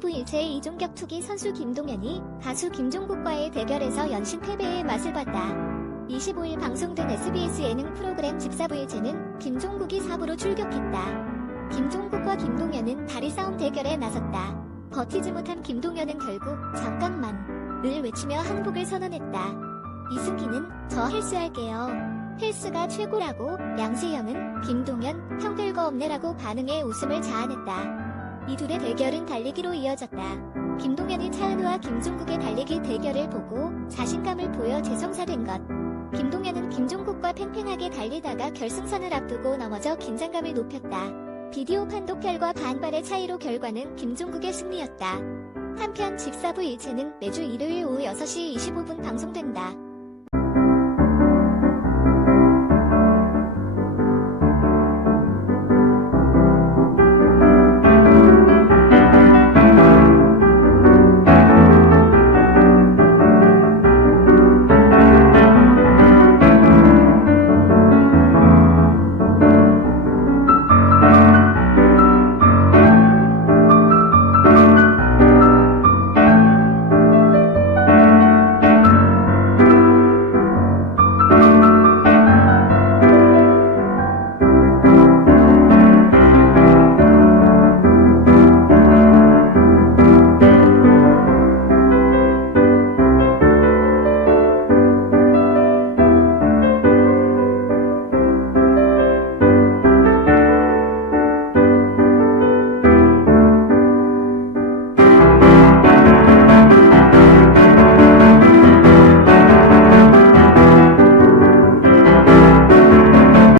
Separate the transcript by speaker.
Speaker 1: 14부 1체 이종격 투기 선수 김동현이 가수 김종국과의 대결에서 연신 패배의 맛을 봤다. 25일 방송된 SBS 예능 프로그램 집사부 1체는 김종국이 4부로 출격했다. 김종국과 김동현은 다리 싸움 대결에 나섰다. 버티지 못한 김동현은 결국 잠깐만 을 외치며 항복을 선언했다. 이승기는 저 헬스 할게요. 헬스가 최고라고 양세형은 김동현 형 별거 없네라고 반응해 웃음을 자아냈다. 이 둘의 대결은 달리기로 이어졌다. 김동현이 차은우와 김종국의 달리기 대결을 보고 자신감을 보여 재성사된 것. 김동현은 김종국과 팽팽하게 달리다가 결승선을 앞두고 넘어져 긴장감을 높였다. 비디오 판독 결과 반발의 차이로 결과는 김종국의 승리였다. 한편 집사부 일체는 매주 일요일 오후 6시 25분 방송된다.